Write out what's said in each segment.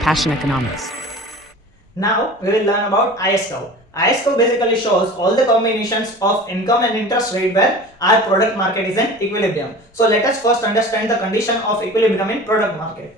Passion Economics. Now we will learn about IS curve. IS curve basically shows all the combinations of income and interest rate where our product market is in equilibrium. So let us first understand the condition of equilibrium in product market.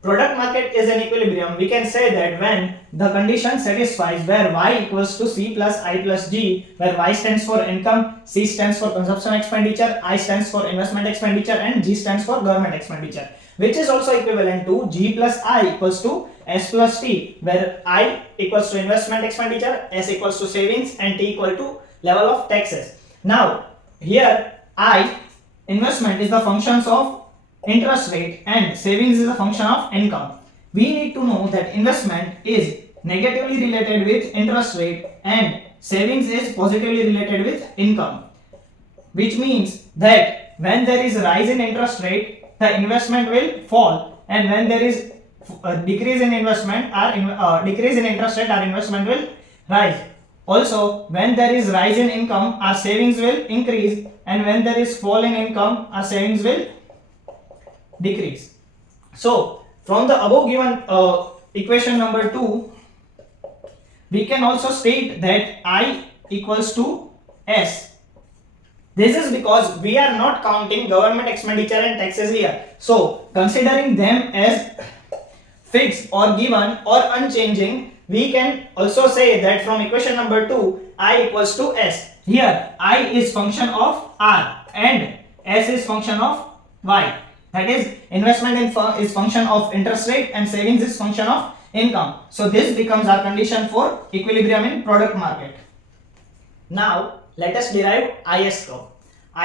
Product market is in equilibrium. We can say that when the condition satisfies where y equals to c plus I plus g, where y stands for income, c stands for consumption expenditure, I stands for investment expenditure, and g stands for government expenditure, which is also equivalent to g plus I equals to s plus t, where I equals to investment expenditure, s equals to savings, and t equal to level of taxes. Now here I, investment, is the functions of interest rate and savings is a function of income. We need to know that investment is negatively related with interest rate and savings is positively related with income, which means that when there is a rise in interest rate, the investment will fall, and when there is a decrease in investment or decrease in interest rate, our investment will rise. Also, when there is rise in income, our savings will increase, and when there is fall in income, our savings will decrease. So from the above given equation number 2, we can also state that I equals to S. This is because we are not counting government expenditure and taxes here. So considering them as fixed or given or unchanging, we can also say that from equation number 2, I equals to S. Here I is function of R and S is function of Y. That is, investment is function of interest rate and savings is function of income. So this becomes our condition for equilibrium in product market. Now let us derive IS curve.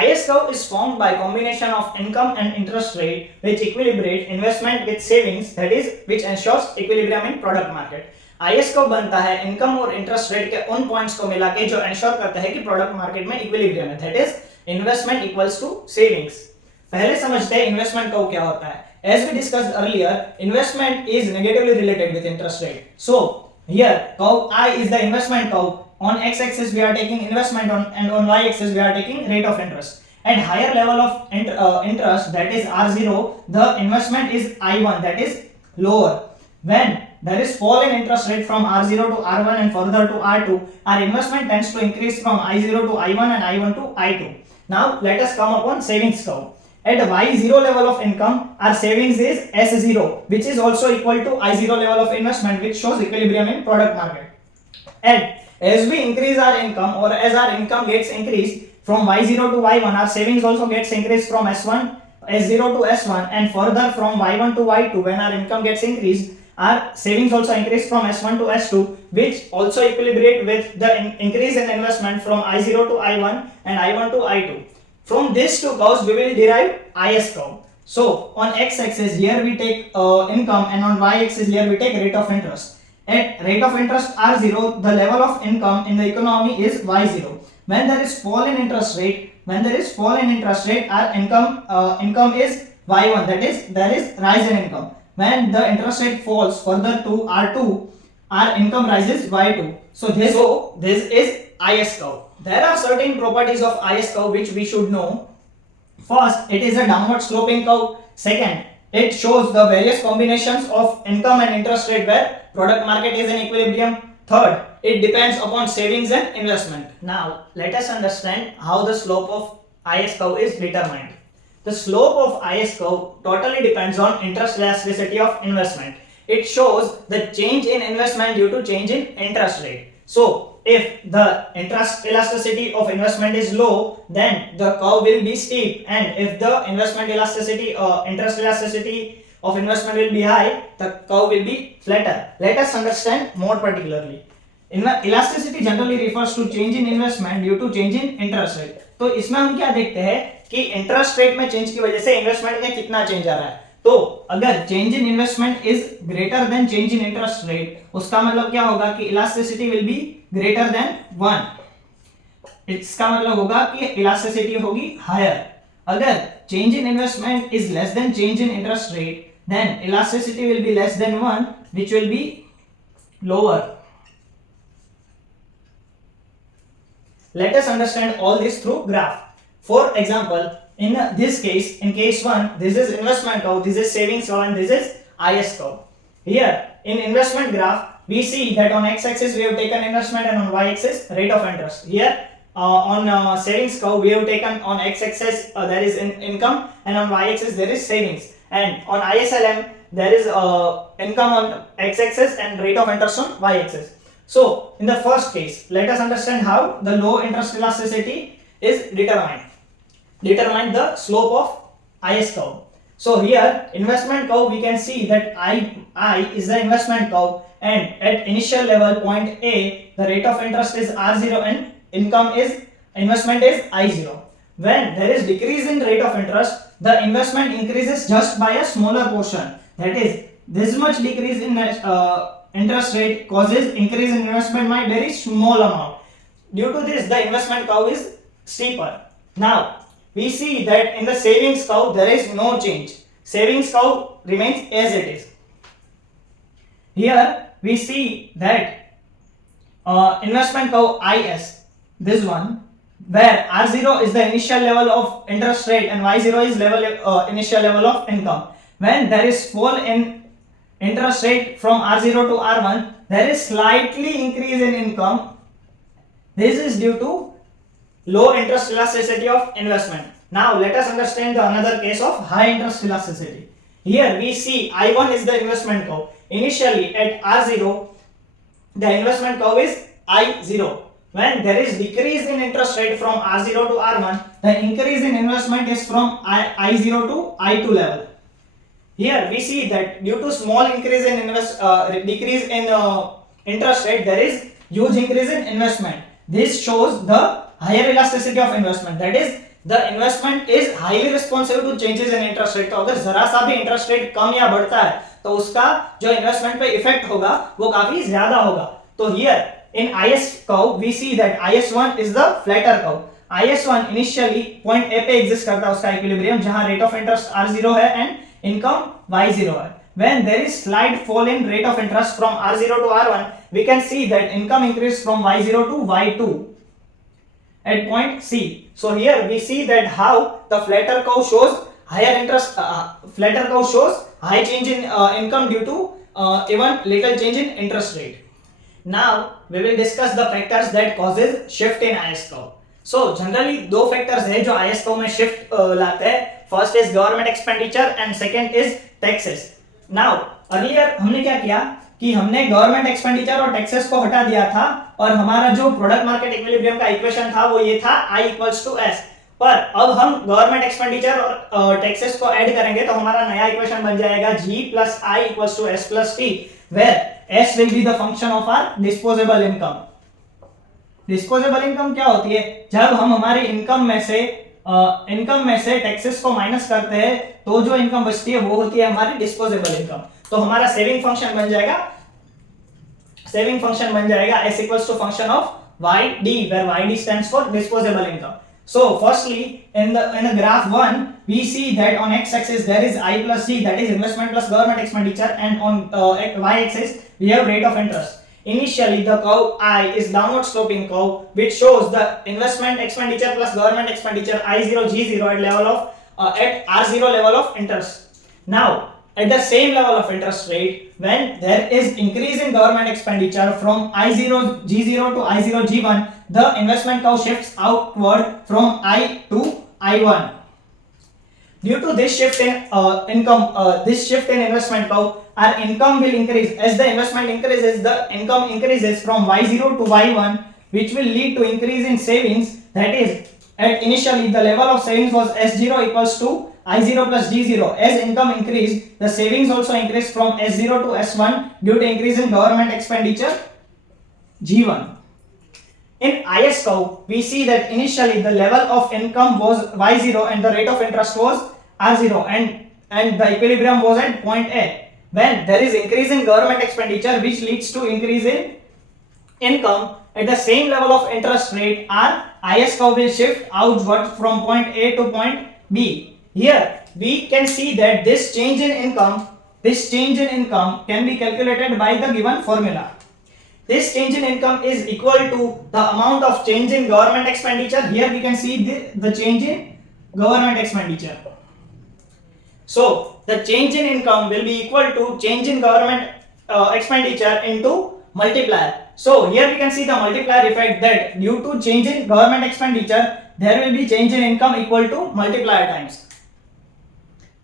IS curve is formed by combination of income and interest rate which equilibrate investment with savings, that is, which ensures equilibrium in product market. IS curve बनता है income और interest rate के उन points को मिला के जो ensure करता है कि प्रोडक्ट मार्केट में इक्विलिब्रियम है, that is investment equals to savings. पहले समझते हैं इन्वेस्टमेंट कर्व क्या होता है. As we discussed earlier, investment is negatively related with interest rate. So here curve I is the investment curve. On x-axis we are taking investment and on y-axis we are taking rate of interest. At higher level of interest, that is R0, the investment is I1, that is lower. When there is fall in interest rate from R0 to R1 and further to R2, our investment tends to increase from I0 to I1 and I1 to I2. Now let us come upon savings curve. At Y0 level of income, our savings is S0, which is also equal to I0 level of investment, which shows equilibrium in product market. And as we increase our income, or as our income gets increased from Y0 to Y1, our savings also gets increased from S0 to S1, and further from Y1 to Y2. When our income gets increased, our savings also increase from S1 to S2, which also equilibrate with the increase in investment from I0 to I1 and I1 to I2. From these two curves, we will derive IS curve. So on x-axis here we take income, and on y-axis here we take rate of interest. At rate of interest R0, the level of income in the economy is Y0. When there is fall in interest rate, our income is Y1, that is, there is rise in income. When the interest rate falls further to R2, our income rises Y2. So this is IS curve. There are certain properties of IS curve which we should know. First, it is a downward sloping curve. Second, it shows the various combinations of income and interest rate where product market is in equilibrium. Third, it depends upon savings and investment. Now let us understand how the slope of IS curve is determined. The slope of IS curve totally depends on interest elasticity of investment. It shows the change in investment due to change in interest rate. So if the interest elasticity of investment is low, then the curve will be steep, and if the interest elasticity of investment will be high, the curve will be flatter. Let us understand more particularly. Elasticity generally refers to change in investment due to change in interest rate. तो इसमें हम क्या देखते हैं कि interest rate में change की वजह से इन्वेस्टमेंट में कितना चेंज आ रहा है. तो अगर change in investment is greater than change in interest rate, उसका मतलब क्या होगा कि elasticity will be greater than 1. इसका मतलब होगा कि इलास्टिसिटी होगी हायर. अगर change in investment is less than change in interest rate, then elasticity will be less than 1, which will be lower. Let us understand all this through graph. For example, in this case, in case 1, this is investment curve, this is savings curve, and this is IS curve. Here in investment graph, we see that on x-axis we have taken investment and on y-axis rate of interest. Here on savings curve we have taken on x-axis there is income and on y-axis there is savings, and on ISLM there is income on x-axis and rate of interest on y-axis. So in the first case, let us understand how the low interest elasticity is determined. Determine the slope of IS curve. So here investment curve, we can see that I is the investment curve, and at initial level point A the rate of interest is R0 and investment is I0. When there is decrease in rate of interest, the investment increases just by a smaller portion. That is, this much decrease in interest rate causes increase in investment by very small amount. Due to this, the investment curve is steeper. Now we see that in the savings curve there is no change. Savings curve remains as it is. Here we see that investment curve IS, this one, where R0 is the initial level of interest rate and Y0 is initial level of income. When there is fall in interest rate from R0 to R1, there is slightly increase in income. This is due to low interest elasticity of investment. Now let us understand the another case of high interest elasticity. Here we see I1 is the investment curve. Initially at R0 the investment curve is I0. When there is decrease in interest rate from R0 to R1, the increase in investment is from I0 to I2 level. Here we see that due to small increase in decrease in interest rate, there is huge increase in investment. This shows the higher elasticity of investment. That is, the investment is highly responsive to changes in interest rate. तो अगर जरा सा भी interest rate कम या बढ़ता है तो उसका जो investment पे effect होगा वो काफी ज्यादा होगा. तो here in IS curve we see that IS1 is the flatter curve. IS1 initially point A पे exist करता है उसका equilibrium जहां rate of interest R0 है and income Y0 है. When there is slight fall in rate of interest from R0 to R1, we can see that income increase from Y0 to Y2 at point C. So here we see that how the flatter curve shows higher interest, flatter curve shows high change in income due to even little change in interest rate. Now we will discuss the factors that causes shift in IS curve. So generally दो factors है जो IS curve में shift लाते हैं. First is government expenditure and second is taxes. Now earlier हमने क्या किया कि हमने गवर्नमेंट एक्सपेंडिचर और टैक्सेस को हटा दिया था और हमारा जो प्रोडक्ट मार्केट इक्विलिब्रियम का इक्वेशन था वो ये था I इक्वल्स टू S. पर अब हम गवर्नमेंट एक्सपेंडिचर और टैक्सेस को ऐड करेंगे तो हमारा नया इक्वेशन बन जाएगा G plus I equals to S plus T, where S will be the function of our disposable income. Disposable income क्या होती है? जब हम हमारी इनकम में से टैक्सेस को माइनस करते हैं तो जो इनकम बचती है वो होती है हमारी डिस्पोजेबल इनकम. तो हमारा सेविंग फंक्शन बन जाएगा S equals to function of YD, where YD stands for disposable income. So firstly in the graph 1 we see that on x axis there is I plus C, that is investment plus government expenditure, and on y axis we have rate of interest. Initially the curve I is downward sloping curve which shows the investment expenditure plus government expenditure I0 G0 at level of at R0 level of interest. Now at the same level of interest rate, when there is increase in government expenditure from I0 G0 to I0 G1, the investment curve shifts outward from I to I1. Due to this shift in investment curve, our income will increase. As the investment increases, the income increases from Y0 to Y1, which will lead to increase in savings. That is, at initially the level of savings was S0 equals to I0 plus G0. As income increased, the savings also increased from S0 to S1 due to increase in government expenditure G1. In IS curve, we see that initially the level of income was Y0 and the rate of interest was R0, and the equilibrium was at point A. When there is increase in government expenditure which leads to increase in income, at the same level of interest rate, our IS curve will shift outward from point A to point B. Here we can see that this change in income can be calculated by the given formula. This change in income is equal to the amount of change in government expenditure. Here we can see the change in government expenditure. So the change in income will be equal to change in government expenditure into multiplier. So here we can see the multiplier effect, that due to change in government expenditure, there will be change in income equal to multiplier times.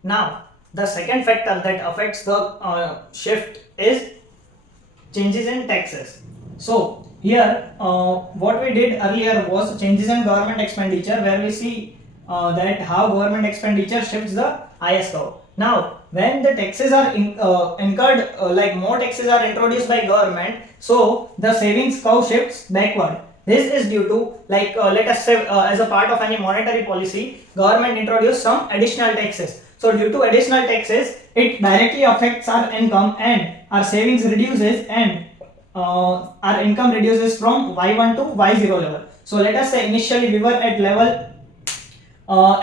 Now, the second factor that affects the shift is changes in taxes. So here what we did earlier was changes in government expenditure, where we see that how government expenditure shifts the IS curve. Now when the taxes are incurred, like more taxes are introduced by government, so the savings curve shifts backward. This is due to, like let us say as a part of any monetary policy, government introduced some additional taxes. So due to additional taxes, it directly affects our income, and our savings reduces, and our income reduces from y1 to y0 level. So let us say initially we were at level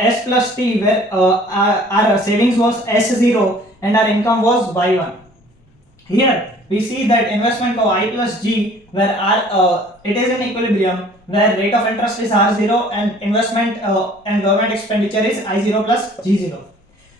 s plus t, where our savings was s0 and our income was y1. Here we see that investment of I plus G, where it is in equilibrium, where rate of interest is R0 and investment and government expenditure is I0 plus G0.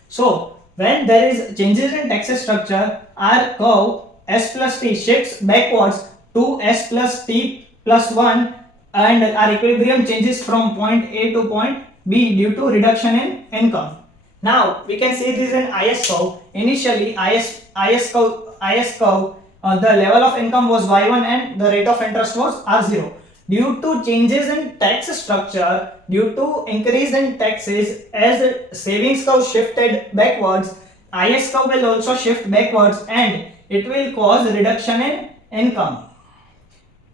So when there is changes in taxes structure, our curve S plus T shifts backwards to S plus T plus 1, and our equilibrium changes from point A to point B due to reduction in income. Now we can see this in IS curve. Initially IS curve, the level of income was y1 and the rate of interest was r0. Due to changes in tax structure, due to increase in taxes, as the savings curve shifted backwards, IS curve will also shift backwards, and it will cause reduction in income.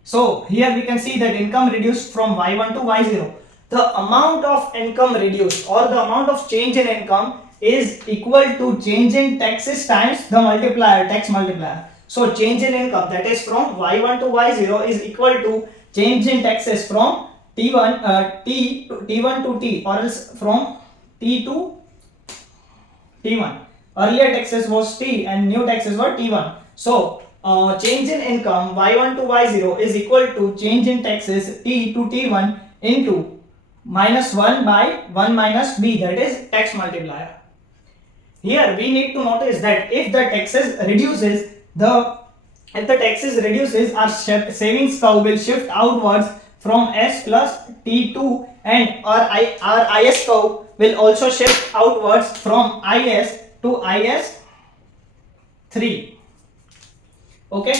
So here we can see that income reduced from y1 to y0. The amount of income reduced, or the amount of change in income, is equal to change in taxes times the multiplier, tax multiplier. So change in income, that is from y1 to y0, is equal to change in taxes from T1 to T, or else from T to T1. Earlier taxes was T and new taxes were T1. So change in income y1 to y0 is equal to change in taxes T to T1 into minus 1 by 1 minus B, that is tax multiplier. Here we need to notice that if the taxes reduces, our savings curve will shift outwards from S plus T2, and our IS curve will also shift outwards from IS to IS3. Okay.